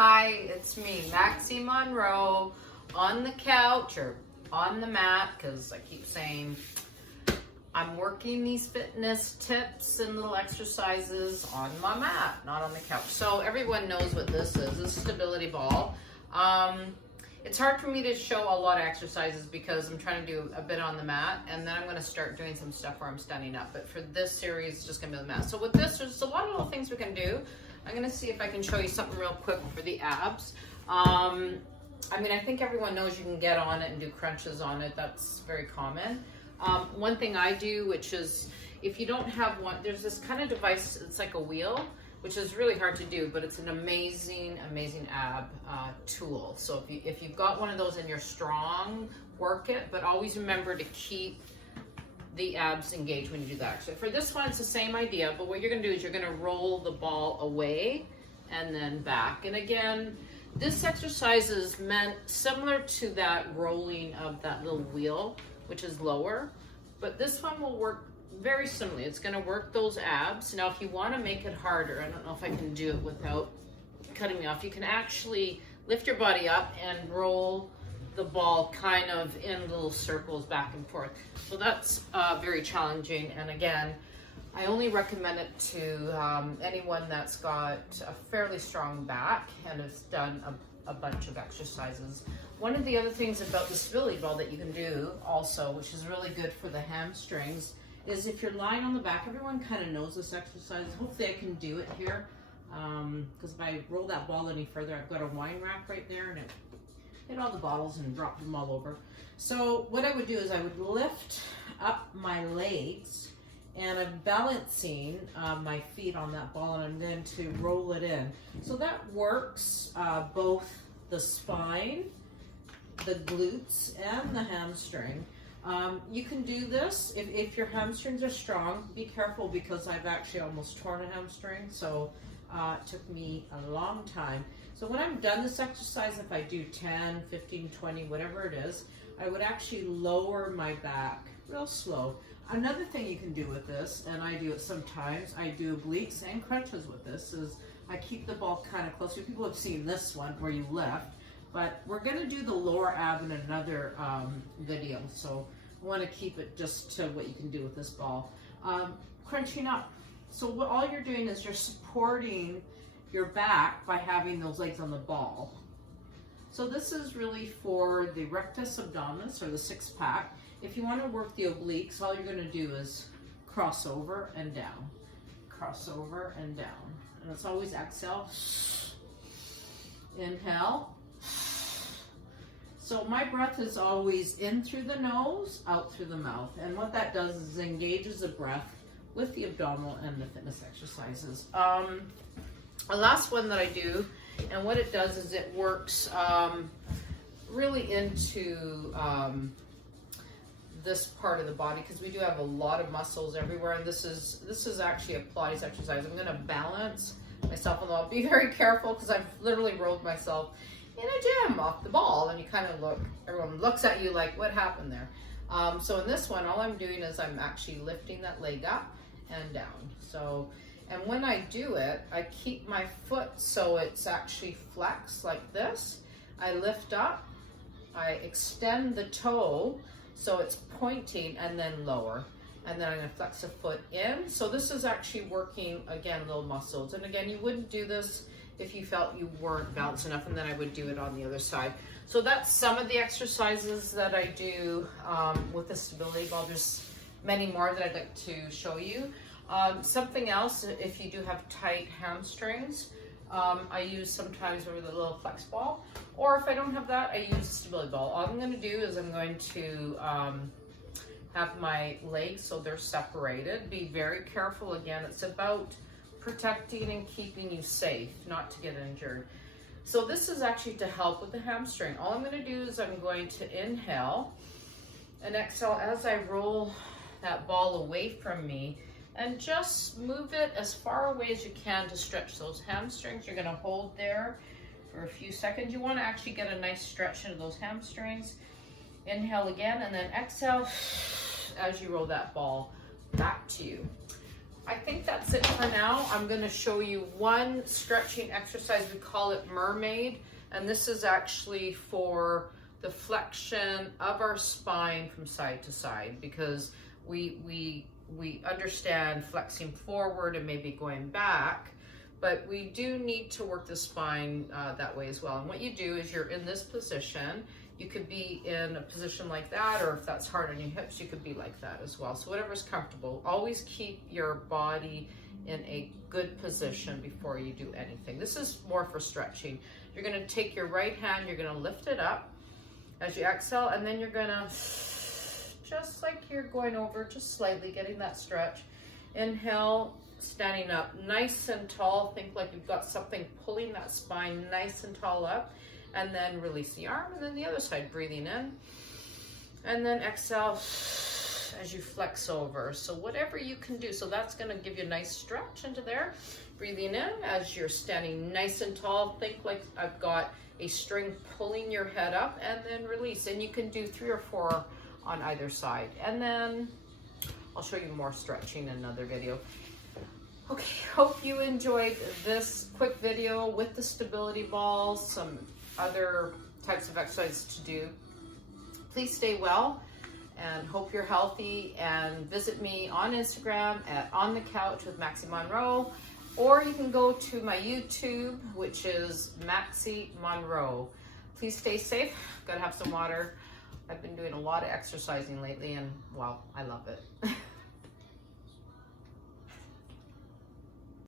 Hi, it's me, Maxie Monroe, on the couch or on the mat, because I keep saying I'm working these fitness tips and little exercises on my mat, not on the couch. So everyone knows what this is. This is a stability ball. It's hard for me to show a lot of exercises because I'm trying to do a bit on the mat, and then I'm going to start doing some stuff where I'm standing up. But for this series, it's just going to be on the mat. So with this, there's a lot of little things we can do. I'm going to see if I can show you something real quick for the abs. I think everyone knows you can get on it and do crunches on it. That's very common. One thing I do, which is if you don't have one, there's this kind of device, it's like a wheel, which is really hard to do, but it's an amazing ab tool. So if you've got one of those and you're strong, work it, but always remember to keep the abs engaged when you do that. So for this one, it's the same idea, but what you're gonna do is you're gonna roll the ball away and then back. And again, this exercise is meant similar to that rolling of that little wheel, which is lower, but this one will work very similarly. It's gonna work those abs. Now, if you wanna make it harder, I don't know if I can do it without cutting me off, you can actually lift your body up and roll the ball kind of in little circles back and forth. So that's very challenging. And again, I only recommend it to anyone that's got a fairly strong back and has done a bunch of exercises. One of the other things about the stability ball that you can do also, which is really good for the hamstrings, is if you're lying on the back. Everyone kind of knows this exercise. Hopefully I can do it here, because if I roll that ball any further, I've got a wine rack right there and it hit all the bottles and dropped them all over. So what I would do is I would lift up my legs and I'm balancing my feet on that ball, and I'm going to roll it in. So that works both the spine, the glutes, and the hamstring. You can do this if your hamstrings are strong. Be careful, because I've actually almost torn a hamstring, so it took me a long time. So when I'm done this exercise, if I do 10, 15, 20, whatever it is, I would actually lower my back real slow. Another thing you can do with this, and I do it sometimes, I do obliques and crunches with this, is I keep the ball kind of closer. People have seen this one where you lift, but we're going to do the lower ab in another video. So I want to keep it just to what you can do with this ball. Crunching up. So what all you're doing is you're supporting your back by having those legs on the ball. So this is really for the rectus abdominis, or the six pack. If you want to work the obliques, all you're going to do is cross over and down, cross over and down. And it's always exhale, inhale. So my breath is always in through the nose, out through the mouth. And what that does is engages the breath with the abdominal and the fitness exercises. The last one that I do, and what it does is it works really into this part of the body, because we do have a lot of muscles everywhere. And this is actually a Pilates exercise. I'm going to balance myself on the ball. Be very careful, because I've literally rolled myself in a gym off the ball, and you kind of look, everyone looks at you like, what happened there? So in this one, all I'm doing is I'm actually lifting that leg up and down. So, and when I do it, I keep my foot so it's actually flexed like this. I lift up, I extend the toe so it's pointing, and then lower. And then I'm gonna flex the foot in. So this is actually working, again, little muscles. And again, you wouldn't do this if you felt you weren't balanced enough, and then I would do it on the other side. So that's some of the exercises that I do with the stability ball. There's many more that I'd like to show you. Something else, if you do have tight hamstrings, I use sometimes with a little flex ball, or if I don't have that, I use a stability ball. All I'm going to do is I'm going to have my legs so they're separated. Be very careful. Again, it's about protecting and keeping you safe, not to get injured. So this is actually to help with the hamstring. All I'm going to do is I'm going to inhale and exhale as I roll that ball away from me, and just move it as far away as you can to stretch those hamstrings. You're going to hold there for a few seconds. You want to actually get a nice stretch into those hamstrings. Inhale again, and then exhale as you roll that ball back to you. I think that's it for now. I'm going to show you one stretching exercise. We call it mermaid, and this is actually for the flexion of our spine from side to side, because we understand flexing forward and maybe going back, but we do need to work the spine that way as well. And what you do is you're in this position. You could be in a position like that, or if that's hard on your hips, you could be like that as well. So whatever's comfortable. Always keep your body in a good position before you do anything. This is more for stretching. You're gonna take your right hand, you're gonna lift it up as you exhale, and then you're gonna, just like you're going over, just slightly getting that stretch. Inhale, standing up nice and tall. Think like you've got something pulling that spine nice and tall up. And then release the arm, and then the other side, breathing in. And then exhale as you flex over. So whatever you can do. So that's gonna give you a nice stretch into there. Breathing in as you're standing nice and tall. Think like I've got a string pulling your head up, and then release. And you can do 3 or 4 on either side. And then I'll show you more stretching in another video. Okay, hope you enjoyed this quick video with the stability balls, some other types of exercises to do. Please stay well and hope you're healthy, and visit me on Instagram at On The Couch with Maxie Monroe, or you can go to my YouTube, which is Maxie Monroe. Please stay safe. Gotta have some water. I've been doing a lot of exercising lately, and well, I love it.